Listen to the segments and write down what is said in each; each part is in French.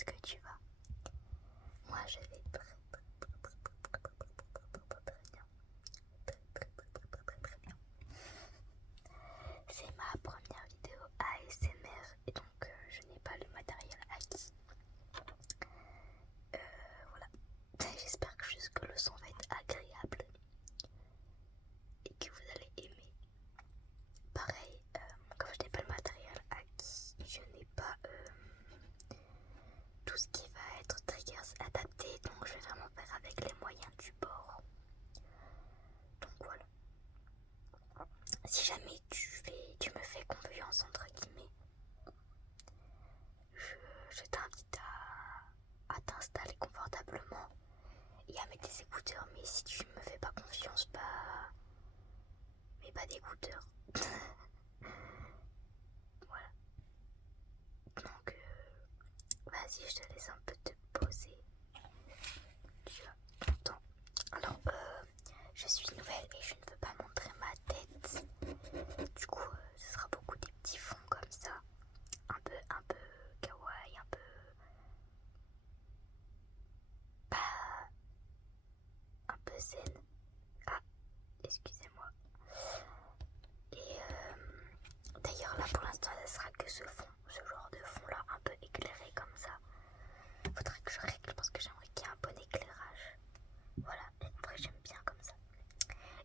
est-ce que tu vas? Moi je vais très bien. Très bien. C'est ma première vidéo ASMR et donc je n'ai pas le matériel acquis. Voilà. J'espère que juste le son va être agréable et que vous allez aimer. Pareil, comme je n'ai pas le matériel acquis, je n'ai pas tout ce qui va être triggers adapté, donc je vais vraiment faire avec les moyens du bord. Donc voilà. Si jamais tu me fais confiance entre guillemets, je t'invite à t'installer confortablement et à mettre des écouteurs. Mais si tu me fais pas confiance, mais pas d'écouteurs. Voilà. Donc vas-y, je te laisse un peu te poser. Tu as ton temps. Alors je suis nouvelle et je ne veux pas montrer ma tête. Du coup ce sera beaucoup des petits fonds comme ça. Un peu kawaii, un peu zen. Ah, excusez-moi. Et d'ailleurs là pour l'instant ça sera que ce fond, ce genre de fond là un peu éclairé comme ça. Faudrait que je règle parce que j'aimerais qu'il y ait un bon éclairage. Voilà, en vrai j'aime bien comme ça.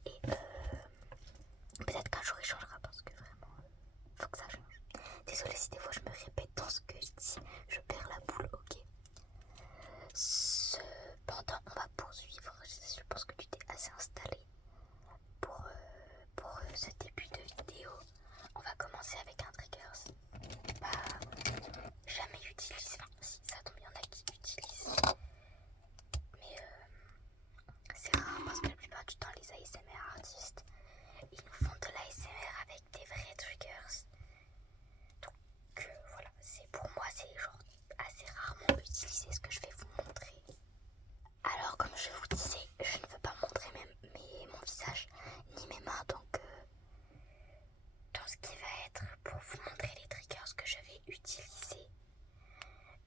Et peut-être qu'un jour il changera parce que vraiment faut que ça change. Désolée si des fois je me répète dans ce que je dis, je perds la boule, ok. Cependant on va poursuivre, je pense que tu t'es assez installé pour ce début de vidéo. On va commencer avec un triggers jamais utilisé, enfin si ça tombe, il y en a qui utilisent, mais c'est rare parce que la plupart du temps les ASMR artistes ils nous font de l'ASMR avec des vrais triggers. Donc voilà, pour moi c'est genre assez rarement utilisé ce que je vais vous montrer. Alors comme je vous disais, je ne veux pas montrer mon visage ni mes mains, donc dans ce qui va être pour vous montrer les triggers que je vais utiliser,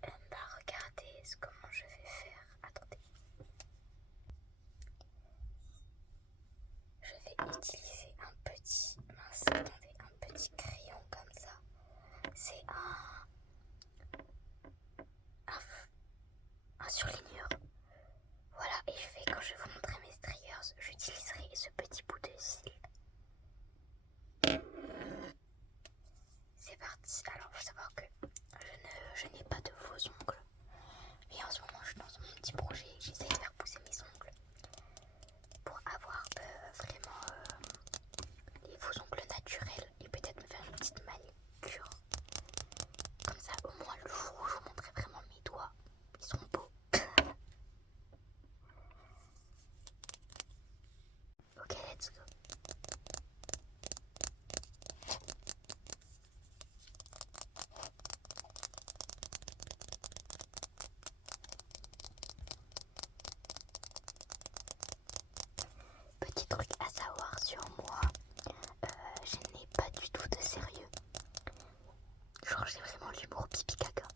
regardez comment je vais faire. Attendez. Je vais utiliser un petit crayon comme ça. C'est un surligneur. Voilà, et quand je vais vous montrer mes triggers, j'utiliserai ce petit bout de cils. C'est parti. Alors, il faut savoir que je n'ai pas de faux ongles. Mais en ce moment, je suis dans mon petit projet. J'essaie de faire pousser mes ongles pour avoir vraiment les faux ongles naturels et peut-être me faire une petite manicure. Comme ça, au moins, le jour où je vous montrerai vraiment mes doigts, ils sont beaux. Ok, let's go. Petit truc à savoir sur moi, je n'ai pas du tout de sérieux. Genre j'ai vraiment l'humour pipi caca.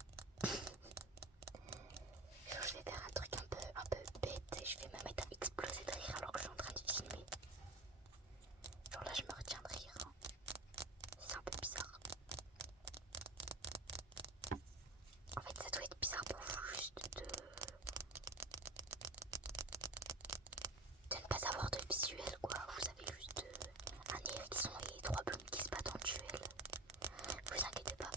Genre je vais faire un truc un peu bête et je vais me mettre à exploser de rire alors que je suis en train de filmer. Genre là je me retiens de rire. Hein. C'est un peu bizarre. En fait ça doit être bizarre pour vous juste de ne pas avoir de visuel quoi. Vous avez juste un hérisson et 3 plumes qui se battent en duel. Vous inquiétez pas.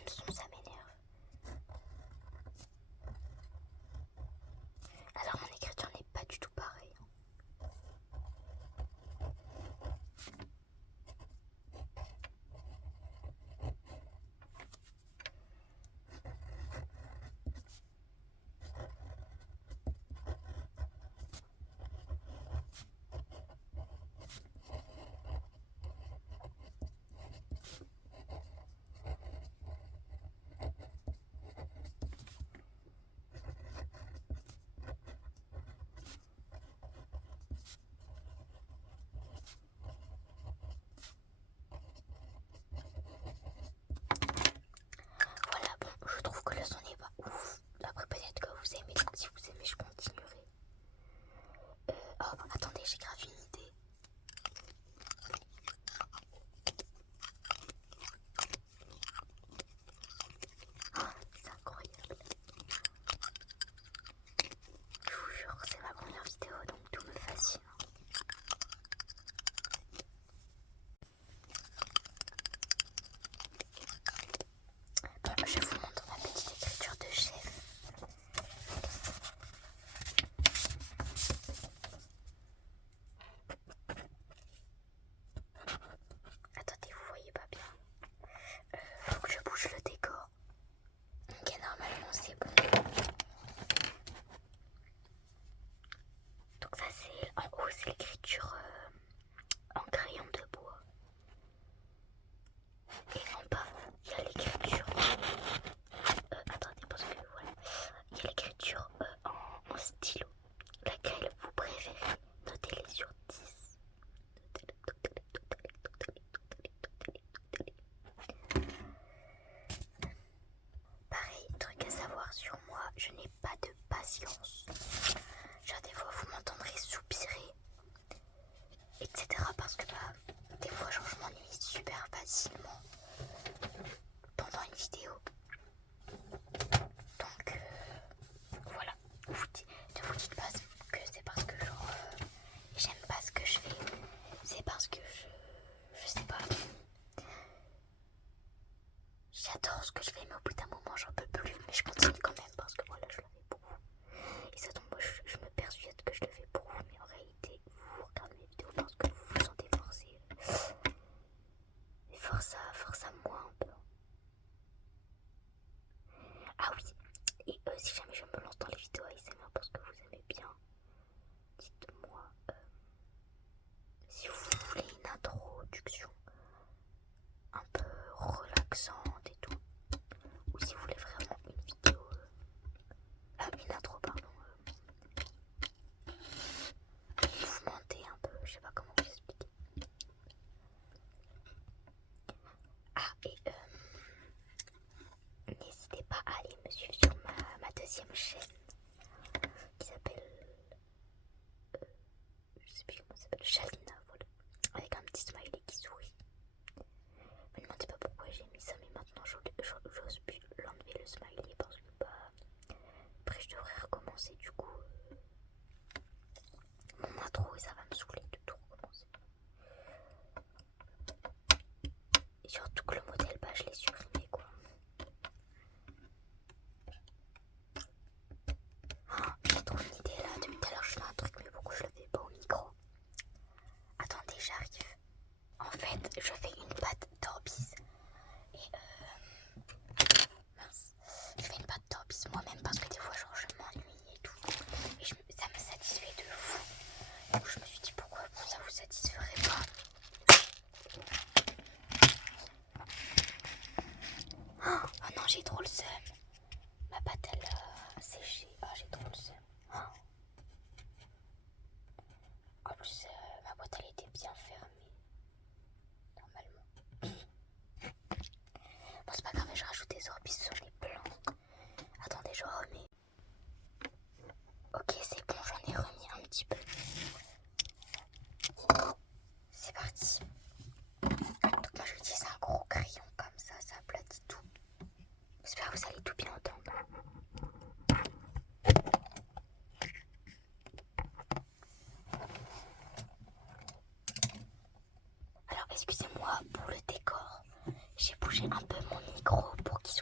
même son, ça m'énerve. Alors mon écriture n'est pas du tout pareille. Voilà, bon, je trouve que le son n'est pas ouf. Après, peut-être que vous aimez, donc si vous aimez, je continuerai. Oh, attendez, j'ai grave une idée. Oh, c'est incroyable. Je vous jure, c'est ma première vidéo, donc tout me fascine. Bon, je vous montre ma petite écriture de chef. Attendez, vous voyez pas bien. Faut que je bouge le décor. Ok, normalement c'est bon. Donc ça c'est, en haut c'est l'écriture en crayon de bois. Et en bas il y a l'écriture, attendez parce que voilà, il y a l'écriture en stylo. Laquelle vous préférez? Notez-les sur 10. Pareil, truc à savoir sur moi, je n'ai pas de patience. Genre des fois vous m'entendrez soupirer, etc. Parce que des fois genre, je m'ennuie super facilement pendant une vidéo. Donc voilà, ne vous dites pas que c'est parce que genre j'aime pas ce que je fais. C'est parce que je sais pas. J'adore ce que je fais, mais au bout d'un moment j'en peux plus. Mais je continue quand même parce que voilà, je le fais pour vous. Et ça tombe, moi je me persuade que je le fais pour vous, mais en réalité vous regardez mes vidéos parce que vous vous sentez forcé. Force à moi un peu. Ah oui, et si jamais je me lance dans les vidéos ASMR parce que vous aimez bien, dites-moi si vous voulez une introduction un peu relaxante et tout, ou si vous voulez vraiment une vidéo, une intro pardon, mouvementée un peu, je sais pas comment vous expliquer. Ah et n'hésitez pas à aller me suivre sur ma deuxième chaîne qui s'appelle, je sais plus comment ça s'appelle, Shalina, voilà, avec un petit smiley qui sourit. Me demandez pas pourquoi j'ai mis ça, mais maintenant j'ose plus l'enlever le smiley parce que après je devrais recommencer du coup mon intro et ça va me saouler de tout recommencer. Et surtout que le modèle, je l'ai supprimé quoi. Oh, j'ai trop une idée là, depuis tout à l'heure je fais un truc mais pourquoi je le fais pas au micro? Attendez, j'arrive. En fait, je fais une pâte d'orbis et mince, je fais une pâte d'orbis moi-même parce que des fois genre je m'ennuie et tout et ça me satisfait de fou. Donc je me suis dit pourquoi ça vous satisferait pas. Oh non, j'ai trop le seum. Ma pâte elle a séché. Oh, j'ai trop le seum. En plus ma boîte elle était bien fermée normalement. Bon c'est pas grave, je rajoute des orbis sur les plans. Attendez, je remets. Ok, c'est bon, j'en ai remis un petit peu. C'est parti. Donc moi j'utilise un gros crayon comme ça aplatit tout. J'espère que vous allez tout bien entendre. Alors excusez-moi pour le décor. J'ai bougé un peu mon micro pour qu'il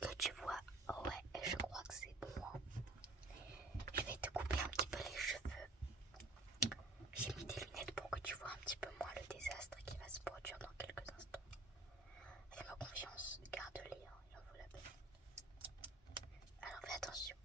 Est-ce que tu vois? Ouais, je crois que c'est bon. Je vais te couper un petit peu les cheveux. J'ai mis des lunettes pour que tu vois un petit peu moins le désastre qui va se produire dans quelques instants. Fais-moi confiance, garde-les, hein, il en vaut la peine. Alors fais attention.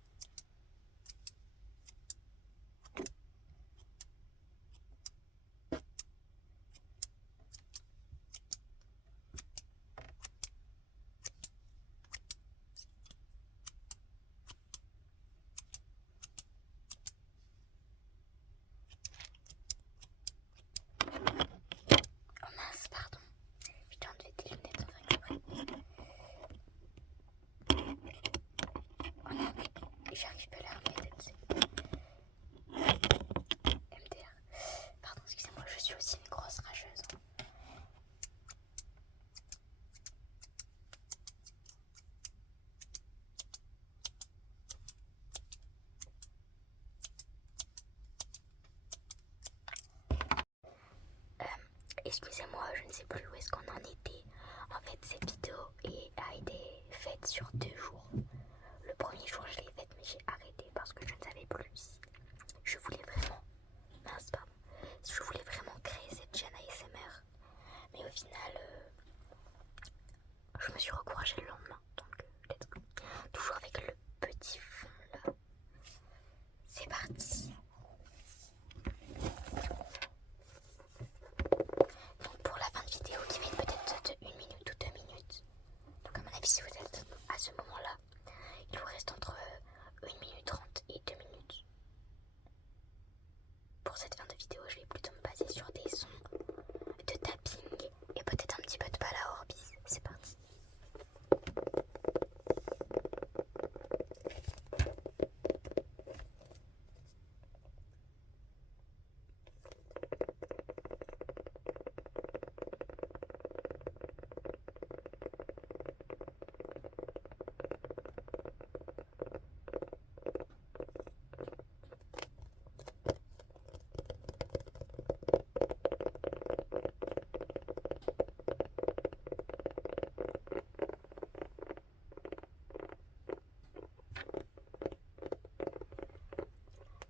Oh mince, pardon. Je t'ai enlevé tes lunettes sans faire exprès. Oh non, mais j'arrive pas à la remettre. MDR. Pardon, excusez-moi, je suis aussi une grosse rageuse. Excusez-moi, je ne sais plus où est-ce qu'on en était. En fait, cette vidéo a été faite sur 2 jours. Le premier jour, je l'ai faite, mais j'ai arrêté parce que je ne savais plus si je voulais vraiment... Mince, pardon. Si je voulais vraiment créer cette chaîne ASMR. Mais au final, je me suis recouragée le lendemain. Donc, let's go. Toujours avec le petit fond là. C'est parti. Donc pour la fin de vidéo qui va être peut-être de 1 minute ou 2 minutes. Donc à mon avis si vous êtes à ce moment là, il vous reste entre 1 minute 30 et 2 minutes. Pour cette fin de vidéo je vais plutôt me baser sur des sons de tapping et peut-être un petit peu de balle à Orbis. C'est parti.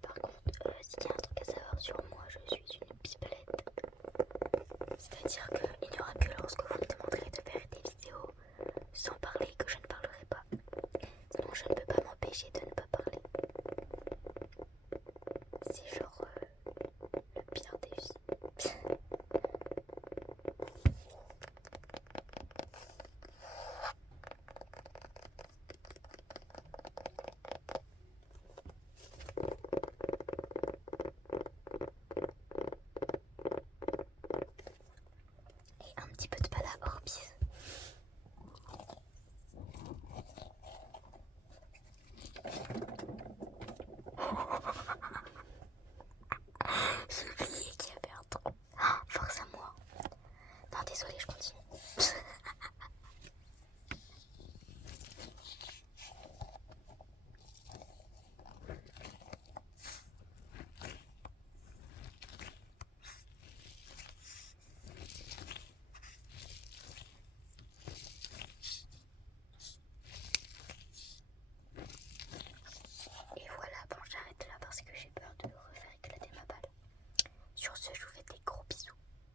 Par contre, s'il y a un truc à savoir sur moi, je suis une pipelette. C'est-à-dire qu'il n'y aura que lorsque vous me demanderez de faire des vidéos sans parler que je ne parlerai pas. Sinon je ne peux pas m'empêcher de ne pas parler. C'est genre le pire des vies. Et un petit peu de balle à Orbis. J'ai oublié qu'il y avait un trou. Ah, force à moi. Non, désolée, je continue. Et voilà, bon, j'arrête là parce que j'ai peur de refaire éclater ma balle. Sur ce, je vous fais des gros bisous.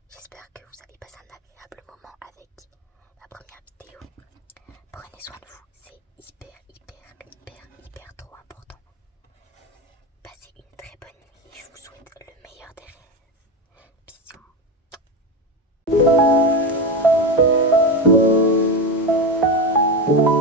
J'espère que vous avez passé un agréable moment avec la première vidéo. Prenez soin de vous, c'est hyper trop important. Passez une très bonne nuit et je vous souhaite le meilleur des rêves. Bisous.